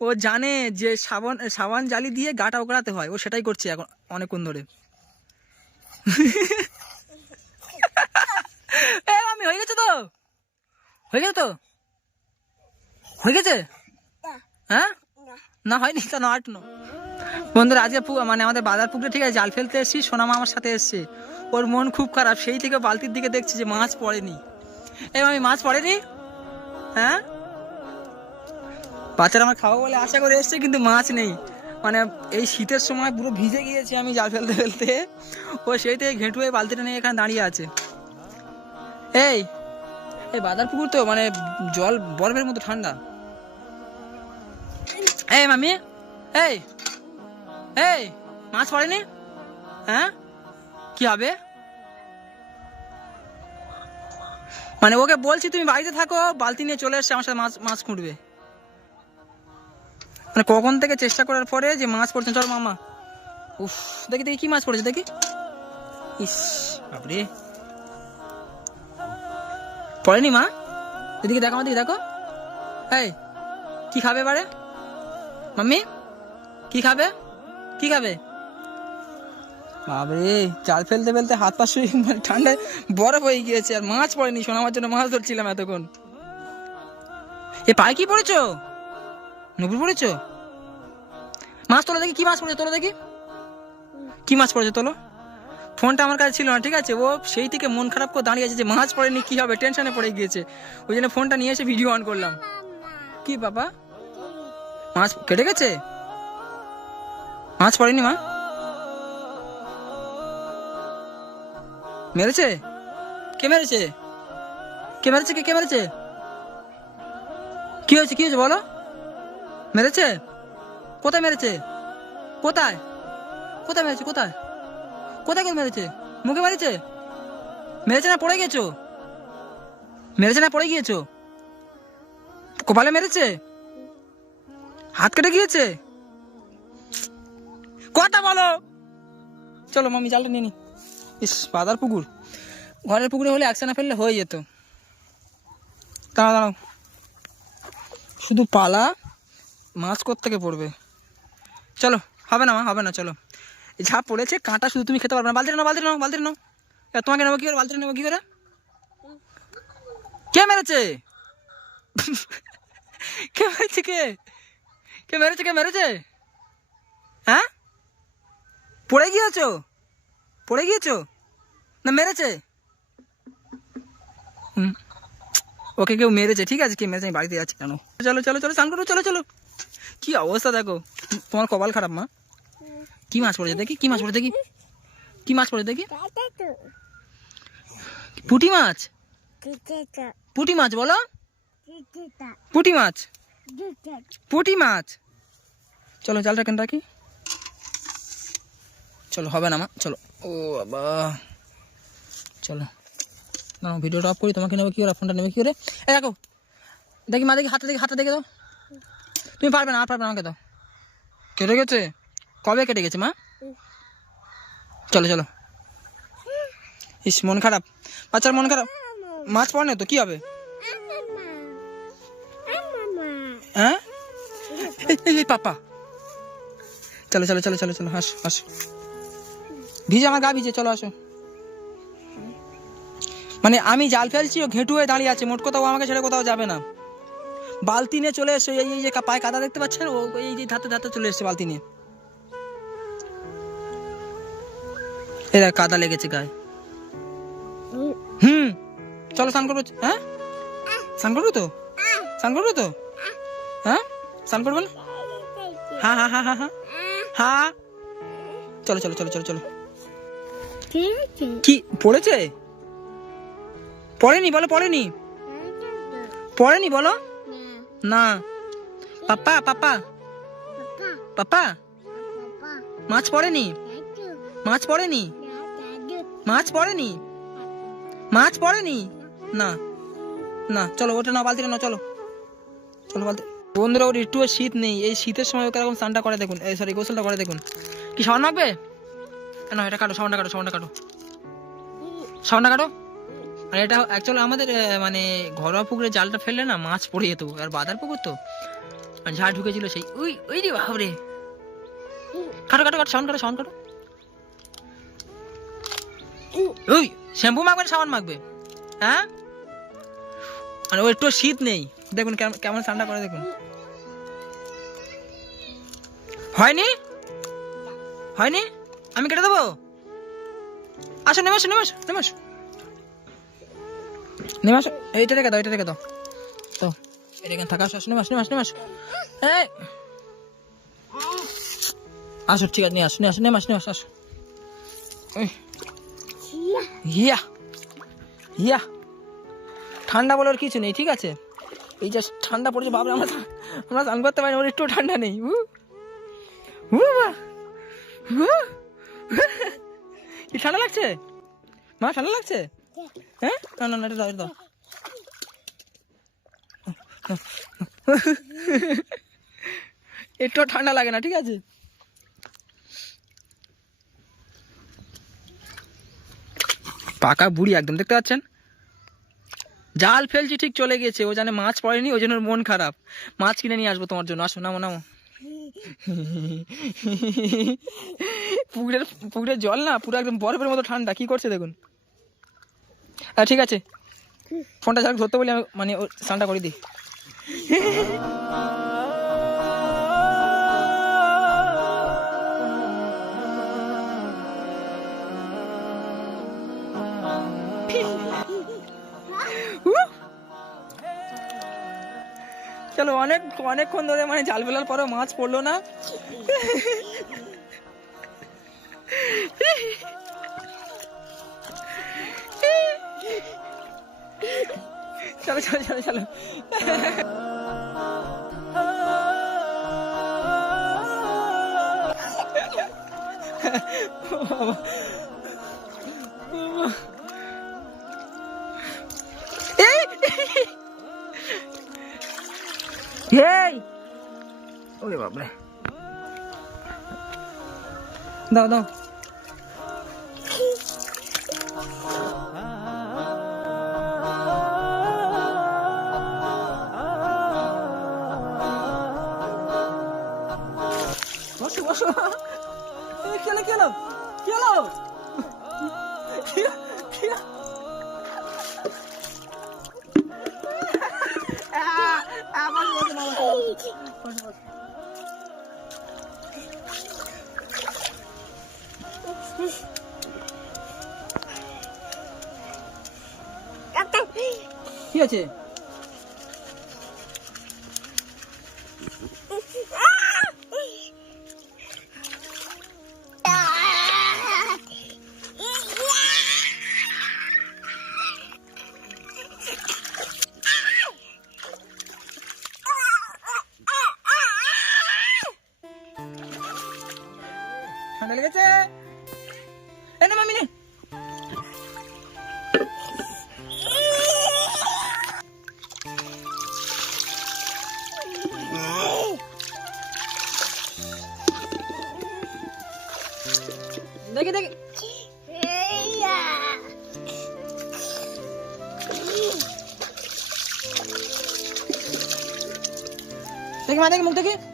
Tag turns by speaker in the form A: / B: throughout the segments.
A: ও জানে যে সাবান সাবান জালি দিয়ে গাটা ওকড়াতে হয়। ও সেটাই করছে এখন অনেকক্ষণ ধরে। আমি হয়ে গেছে তো? হয়ে গেছে তো? হয়ে গেছে? হ্যাঁ? না, হয়নি তো নট নো। বন্ধুরা, আজকে মানে আমাদের বাজার পুকুরে ঠিক আছে, জাল ফেলতে এসেছি সোনামা আমার সাথে এসছে। ওর মন খুব খারাপ, সেই থেকে বালতির দিকে দেখছি যে মাছ পড়েনি। এ আমি মাছ পড়েনি? হ্যাঁ? বাচ্চারা আমার খাওয়া বলে আশা করে এসছে, কিন্তু মাছ নেই। মানে এই শীতের সময় পুরো ভিজে গিয়েছি আমি জাল ফেলতে ফেলতে। ও সেই থেকে ঘেঁটু হয়ে বালতিটা নিয়ে এখানে দাঁড়িয়ে আছে। এই এই বাজার পুকুর তো মানে জল বরফের মতো ঠান্ডা। এই মামি এই এই, মাছ পড়েনি? হ্যাঁ? কি হবে? মানে ওকে বলছি তুমি বাড়িতে থাকো, বালতি নিয়ে চলে এসছে আমার সাথে মাছ মাছ খুঁড়বে মানে কখন থেকে চেষ্টা করার পরে যে মাছ পড়ছে, চল মামা। উফ, দেখি দেখি, কি মাছ পড়েছে, দেখি। ইস, বাপরে। পড়েনি মা? এদিকে দেখো, আমার দিকে দেখো। এই, কি খাবে এবারে? মাম্মি, কি খাবে? কি খাবে? বাবরে জাল ফেলতে ফেলতে হাত পা শুয়ে মানে ঠান্ডায় বরফ হয়ে গিয়েছে, আর মাছ পড়েনি শোনাবার জন্য মাছ ধরছিলাম এতক্ষণ। এ পায়ে কি পড়েছো? নবুর পড়েছো? মাছ তোলো দেখি, কি মাছ পড়েছে তোলো দেখি? কি মাছ পড়েছে তোলো? ফোনটা আমার কাছে ছিল না, ঠিক আছে? ও সেই থেকে মন খারাপ করে দাঁড়িয়ে আছে যে মাছ পড়েনি, কি হবে? টেনশনে পড়ে গিয়েছে। ওই জন্য ফোনটা নিয়ে এসে ভিডিও অন করলাম। কি বাবা? মাছ কেটে গেছে? মাছ পড়েনি মা? মেরেছে? কে মেরেছে? কে মেরেছে? কে কে মেরেছে? কি হয়েছে? কি হয়েছে বলো? মেরেছে? কোথায় মেরেছে? কোথায়? কোথায় মেরেছে? কোথায়? কোথায় কেউ মেরেছে? মুখে মেরেছে? মেরেছে না পড়ে গিয়েছো? মেরেছে না পড়ে গিয়েছো? কপালে মেরেছে? হাত কেটে গিয়েছে? কথা বলো। চলো মামি, জালটা নিয়ে নি। ইস, বাদার পুকুর। ঘরের পুকুরে হলে একসাথে না ফেললে হয়ে যেত। দাঁড়াও দাঁড়াও। শুধু পালা মাছ থেকে পড়বে? চলো, হবে না মা, হবে না, চলো। যা পড়েছে, কাঁটা শুধু তুমি খেতে পারবে না। বালতি নাও বালতি নাও বালতি নাও। তোমাকে নেব কি করে? বালতি নেব কি করে? কে মেরেছে? কে মেরেছে কে? কে মেরেছে কে মেরেছে? হ্যাঁ? পড়ে গিয়েছো? পড়ে গিয়েছো? না, মেরেছে? হুম। ওকে কেউ মেরেছে, ঠিক আছে, কি মেরেছে, আমি বাড়িতে যাচ্ছি কেন চলো চলো চলো, স্নান করো, চলো চলো। কি অবস্থা দেখো? তোমার কপাল খারাপ মা। কি মাছ পড়েছে দেখি কি মাছ পড়েছে দেখি। কি মাছ পড়েছে দেখি। পুঁটি মাছ? পুঁটি মাছ বলো। পুঁটি মাছ? পুঁটি মাছ? চলো জালটা কেন রাখি। চলো হবে না মা। চলো। ও বাবা। চলো। না ভিডিওটা অফ করি। তোমাকে নেবে কি করে? ফোনটা নেবে কি করে? এ দেখো। দেখি মা দেখি হাতে দেখি হাতে দেখে দাও। তুমি পারবে না, আর পারবে না আমাকে দাও। কেটে গেছে? কবে কেটে গেছে, মা? চলো চলো। ইস, মন খারাপ। বাচ্চার মন খারাপ। মাছ পড়ে না তো, কি হবে? হ্যাঁ? পাপা। চলো চলো চলো চলো চলো, হাস হাস। ভিজে, আমার গা ভিজে, চলো, আসো। মানে আমি জাল ফেলছি, ও ঘেঁটু হয়ে দাঁড়িয়ে আছে, মোট কোথাও আমাকে ছেড়ে কোথাও যাবে না। বালতি নিয়ে চলে এসছে এই যে পায়ে কাদা দেখতে পাচ্ছেন? ও, এই যে ধাতে ধাতে চলে এসছে বালতি নিয়ে। দেখ, কাদা লেগেছে গায়ে। হুম, চলো স্নান করব হ্যাঁ? স্নান করব তো? স্নান করব তো? হ্যাঁ? স্নান করব না? হ্যাঁ হ্যাঁ হ্যাঁ হ্যাঁ হ্যাঁ। হ্যাঁ। চলো চলো চলো চলো চলো। কি, পড়েছে? পড়েনি, বলো, পড়েনি। পড়েনি, বলো। না। পাপা পাপা। পাপা। মাছ পড়েনি। মাছ পড়েনি। মাছ পড়েনি। মাছ পড়েনি। না। না চলো ওটা না বালতিটা না চলো। চলো বালতি বন্ধুরা ওর একটুও শীত নেই। এই শীতের সময় ওকে এরকম স্নানটা করে দেখুন। এই সরি গোসলটা করে দেখুন। কি সাবান মাখবে? না এটা কাটো সাবানটা কাটো সাবানটা কাটো। সাবানটা কাটো। আর এটা অ্যাকচুয়ালি আমাদের মানে ঘরোয়া পুকুরে জালটা ফেললে না মাছ পড়ে যেত। আর বাদার পুকুর তো? আর ঝাড় ঢুকেছিল সেই ওই ওই রে বাবরে কাটো কাটো কাটো, সাউন্ড কাটো সাউন্ড কাটো। ওই শ্যাম্পু মাখবে সাবান মাখবে? হ্যাঁ? মানে ওই একটু শীত নেই। দেখুন কেমন ঠান্ডা করে, দেখুন। হয়নি? হয়নি? আমি কেটে দেবো? আসো, নেমে আসো নেমে আসো নেমে আসো। নেমে আসো। এইটা রেখে দাও এইটা রেখে দাও। তো এটা থাকা আসো আসো নেমে আসো নেমে আসো নেমে আসো। এই। আসো ঠিক আছে নিয়ে আসো নিয়ে আসো নেমে আসো নেমে আসো আসো। ইয়া। ইয়া। ঠান্ডা বলার কিছু নেই ঠিক আছে? এই যে ঠান্ডা পড়েছে বাবরা আমরা আমরা স্নান করতে পারি না, একটু ঠান্ডা নেই। উ। কি ঠান্ডা লাগছে? মা ঠান্ডা লাগছে? হ্যাঁ না না না এটা দাও এটা একটু ঠান্ডা লাগে না ঠিক আছে পাকা বুড়ি একদম, দেখতে পাচ্ছেন? জাল ফেলছি, ঠিক চলে গেছে। ও জানে মাছ পড়েনি, ওই জন্য মন খারাপ। মাছ কিনে নিয়ে আসব তোমার জন্য। আসো, নামো নামো। পুকুরের পুকুরের জল না, পুরো একদম বরফের মতো ঠান্ডা। কি করছে দেখুন? হ্যাঁ ঠিক আছে। ফোনটা যাক, ধরতে বলি আমি মানে স্নানটা করে দিই। চলো, অনেক, অনেকক্ষণ ধরে মানে জাল ফেলার পরেও মাছ পড়ল না। 下来下来下来下来。哎！耶！我的妈！不来，等等。了，给了，给了，给了，给给。哎，不是不是不是，不是不是。谢谢。ঠান্ডা লেগেছে? এই নে মামি দেখি দেখি। দেখি মা দেখি মুখ দেখি।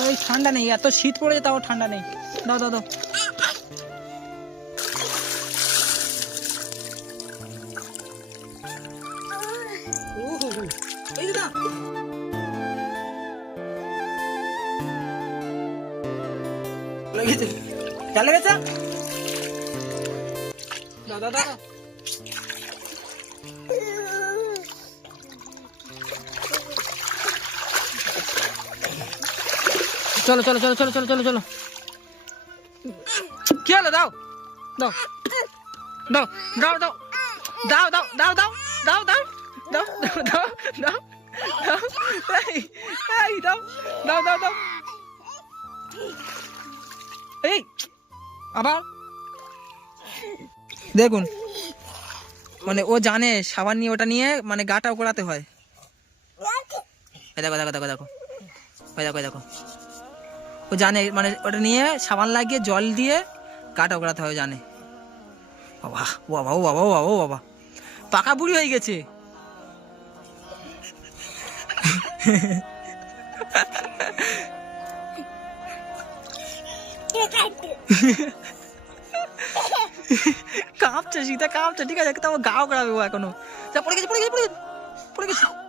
A: ওই ঠান্ডা নেই এত শীত পড়েছে তাও ঠান্ডা নেই। দাও দাও দাও। চলে এই চলো চলো চলো চলো চলো চলো চলো কি হলো দাও দাও দাও দাও দাও দাও দাও দাও দাও দাও দাও দাও দাও দাও দাও দাও দাও দাও এই আবার দেখুন মানে ও জানে সাবান নিয়ে ওটা নিয়ে মানে গাটা করাতে হয় দেখো দেখো দেখো দেখো দেখো দেখো ও জানে মানে ওটা নিয়ে সাবান লাগিয়ে জল দিয়ে গাটা ওগড়াতে হয় জানে। বাবা, ও বাবা ও বাবা ও বাবা বাবা। পাকা বুড়ি হয়ে গেছে। কাঁপছে, সীতা কাঁপছে। ঠিক আছে, তাও গাও করাবে ও এখনও। যা, পড়ে গেছে পড়ে গেছে পড়ে গেছে পড়ে গেছে।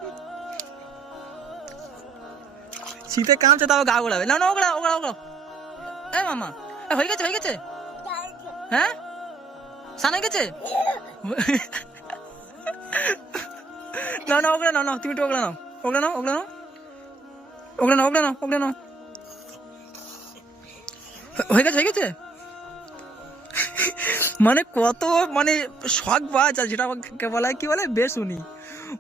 A: শীতে কাঁপছে তাও গা ওড়াবে না না ওগড়া ওগড়া এ মামা হয়ে গেছে হয়ে গেছে? হ্যাঁ? সান গেছে? না না ওগড়া না না তুমি একটু ওগড়া নাও ওগড়া নাও ওগড়া নাও। ওগড়া নাও ওগড়া নাও ওগড়া নাও। হয়ে গেছে হয়ে গেছে? মানে কত মানে শখ বাজ, আর যেটা বলা কি বলে? বেশ উনি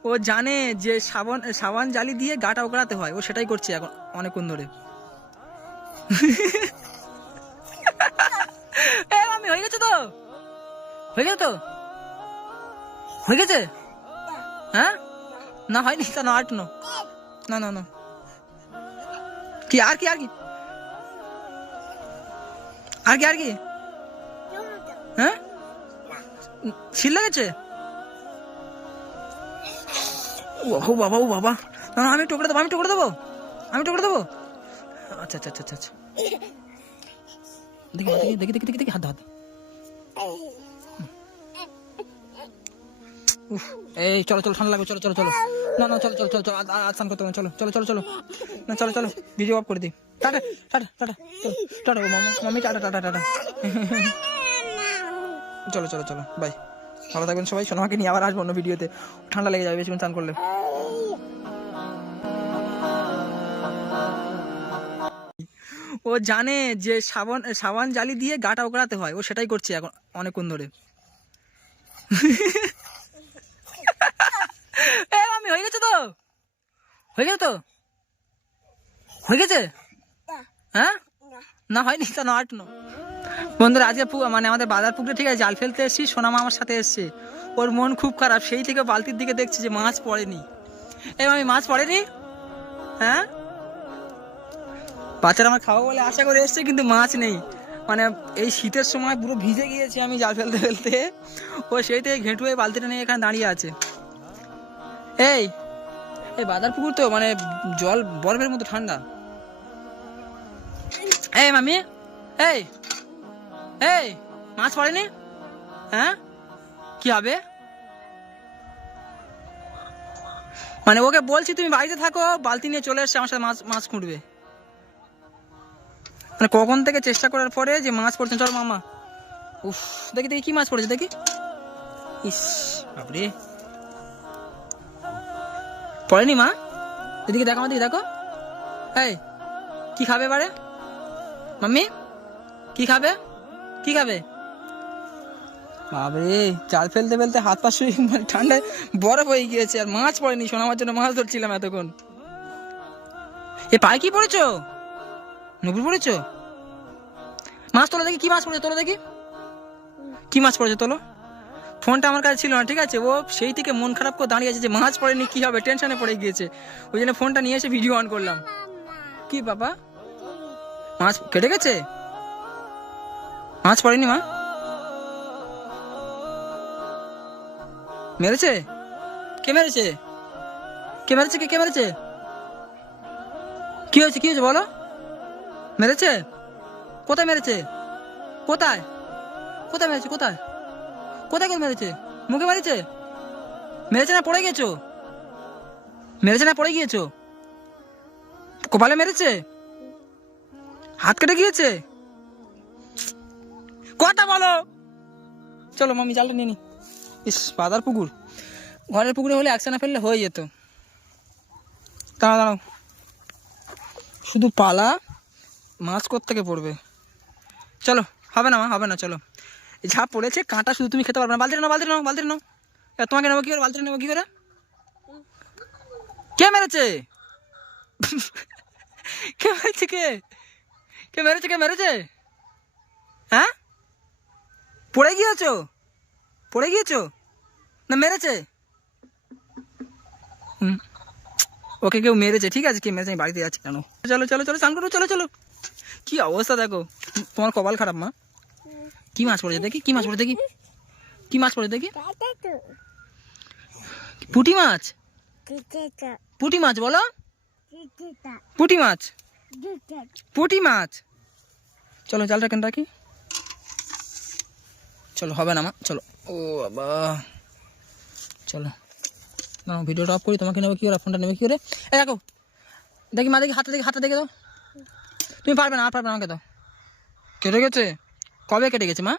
A: ও জানে যে সাবান সাবান জালি দিয়ে গাটা ওকড়াতে হয়। ও সেটাই করছে এখন অনেকক্ষণ ধরে। আমি হয়ে গেছে তো? হয়ে গেছে তো? হয়ে গেছে? হ্যাঁ? না, হয়নি তা, না আট নো না না না। কি, আর কি আর কি? আর কি আর কি? হ্যাঁ? ছিল লেগেছে ও বাবা ও বাবা না আমি টুকরে দেবো আমি টুকরে দেবো আমি টুকরে দেবো আচ্ছা আচ্ছা আচ্ছা আচ্ছা দেখি দেখি দেখি দেখি দেখি হাত হাত। এই চলো চলো ঠান্ডা লাগবে চলো চলো চলো না না চলো চলো চলো চলো আসান করতে হবে চলো চলো চলো চলো না চলো চলো ভিডিও অফ করে দিই টাটা টাটা টাটা টাটা মামা মামি টাটা টাটা টাটা চলো চলো চলো বাই ভালো থাকবেন সবাই, সোনামাকে নিয়ে আবার আসব অন্য ভিডিওতে। ঠান্ডা লেগে যাবে, বেশিক্ষণ চান করলে। ও জানে যে সাবান সাবান জালি দিয়ে গাটা ওকড়াতে হয়, ও সেটাই করছে এখন, অনেকক্ষণ ধরে। আমি হয়ে গেছে তো? হয়ে গেছে তো? হয়ে গেছে? হ্যাঁ? না হয়নি তা না আট নো বন্ধুরা, আজকে মানে আমাদের বাজার পুকুরে ঠিক আছে, জাল ফেলতে এসেছি সোনামা আমার সাথে এসছে। ওর মন খুব খারাপ, সেই থেকে বালতির দিকে দেখছি যে মাছ পড়েনি। এই আমি মাছ পড়েনি? হ্যাঁ? বাচ্চারা আমার খাওয়া বলে আশা করে এসছে, কিন্তু মাছ নেই। মানে এই শীতের সময় পুরো ভিজে গিয়েছি আমি জাল ফেলতে ফেলতে। ও সেই থেকে ঘেঁটু হয়ে বালতিটা নিয়ে এখানে দাঁড়িয়ে আছে। এই এই বাজার পুকুর তো মানে জল বরফের মতো ঠান্ডা। এই, মামি। এই। এই, মাছ পড়েনি? হ্যাঁ? কি হবে? মানে ওকে বলছি তুমি বাড়িতে থাকো, বালতি নিয়ে চলে এসছে আমার সাথে মাছ মাছ খুঁড়বে মানে কখন থেকে চেষ্টা করার পরে যে মাছ পড়ছে, চলো মামা। উফ, দেখি দেখি, কি মাছ পড়েছে, দেখি। ইস, বাপরে। পড়েনি মা? এদিকে দেখো, আমার দেখো। এই, কি খাবে এবারে? মাম্মি, কি খাবে? কি খাবে? বাবরে জাল ফেলতে ফেলতে হাত পা শুয়ে মানে ঠান্ডায় বরফ হয়ে গিয়েছে আর মাছ পড়েনি শোনা আমার জন্য মাছ ধরছিলাম এতক্ষণ। এ পায়ে কি পড়েছো? নবুর পড়েছো? মাছ তোলো দেখি, কি মাছ পড়েছে তোলো দেখি। কি মাছ পড়েছে তোলো? ফোনটা আমার কাছে ছিল না, ঠিক আছে? ও সেই থেকে মন খারাপ করে দাঁড়িয়ে আছে যে মাছ পড়েনি, কি হবে? টেনশনে পড়ে গিয়েছে। ওই জন্য ফোনটা নিয়ে এসে ভিডিও অন করলাম। কি বাবা? মাছ কেটে গেছে? মাছ পড়েনি মা। মেরেছে? কে মেরেছে? কে মেরেছে? কে কে মেরেছে? কি হয়েছে? কি হয়েছে বলো? মেরেছে? কোথায় মেরেছে? কোথায়? কোথায় মেরেছে? কোথায়? কোথায় করে মেরেছে? মুখে মেরেছে? মেরেছে না পড়ে গিয়েছো? মেরেছে না পড়ে গিয়েছো? কপালে মেরেছে? হাত কেটে গিয়েছে? কথা বলো। চলো, মামি, জালটা নিয়ে নি। ইস বাদার পুকুর। ঘরের পুকুরে হলে একসানা ফেললে হয়ে যেত। দাঁড়াও দাঁড়াও। শুধু পালা, মাছ থেকে পড়বে? চলো, হবে না মা, হবে না, চলো। যা পড়েছে, কাঁটা শুধু তুমি খেতে পারবে না। বালতি নাও বালতি নাও বালতি নাও। তোমাকে নেব কি করে? বালতি নেব কি করে? কে মেরেছে? কে মেরেছে কে? কে মেরেছে কে মেরেছে? হ্যাঁ? পড়ে গিয়েছো? পড়ে গিয়েছো? না মেরেছে? হুম ওকে কেউ মেরেছে ঠিক আছে কে মেরেছে আমি বাড়িতে যাচ্ছি কেন চলো চলো চলো স্নান করো চলো চলো। কি অবস্থা দেখো? তোমার কপাল খারাপ মা? কি মাছ পড়েছে দেখি কি মাছ পড়েছে দেখি? কি মাছ পড়েছে দেখি? পুঁটি মাছ? পুঁটি মাছ। বলো। পুঁটি মাছ? পুঁটি মাছ। চলো জালটা কেন রাখি। চলো, হবে না মা, চলো। ও বাবা। চলো। না ভিডিওটা অফ করি, তোমাকে নেবে কি করে ফোনটা নেবে কি করে? এই দেখো, দেখি মা, দেখি হাতে দেখি হাতে দেখে দাও। তুমি পারবে না, আর পারবে না, আমাকে দাও। কেটে গেছে? কবে কেটে গেছে মা?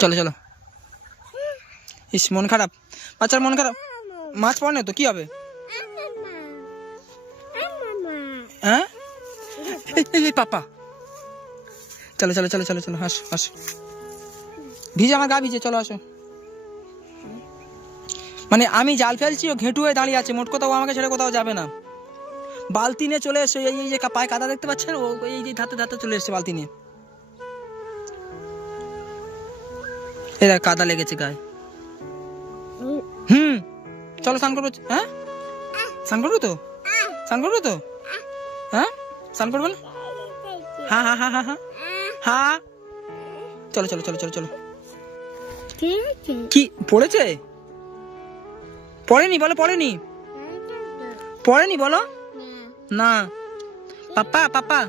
A: চলো চলো। ইস, মন খারাপ। বাচ্চার মন খারাপ। মাছ পড়ে না তো, কি হবে? হ্যাঁ? পাপা। চলো চলো চলো চলো চলো, হাস হাস। ভিজে আমার গা ভিজে, চলো, আসো। মানে আমি জাল ফেলছি, ও ঘেঁটু হয়ে দাঁড়িয়ে আছে, মোট কোথাও আমাকে ছেড়ে কোথাও যাবে না। বালতি নিয়ে চলে এসছে এই যে পায়ে কাদা দেখতে পাচ্ছেন? ও, এই যে ধাতে ধাতে চলে এসছে বালতি নিয়ে। দেখ, কাদা লেগেছে গায়ে। হুম। চলো, স্নান করব হ্যাঁ? স্নান করব তো? স্নান করব তো? হ্যাঁ? স্নান করব না? হ্যাঁ হ্যাঁ হ্যাঁ হ্যাঁ হ্যাঁ। হ্যাঁ। চলো চলো চলো চলো চলো। কি, পড়েছে? পড়েনি, বলো, পড়েনি। পড়েনি, বলো। না। পাপা পাপা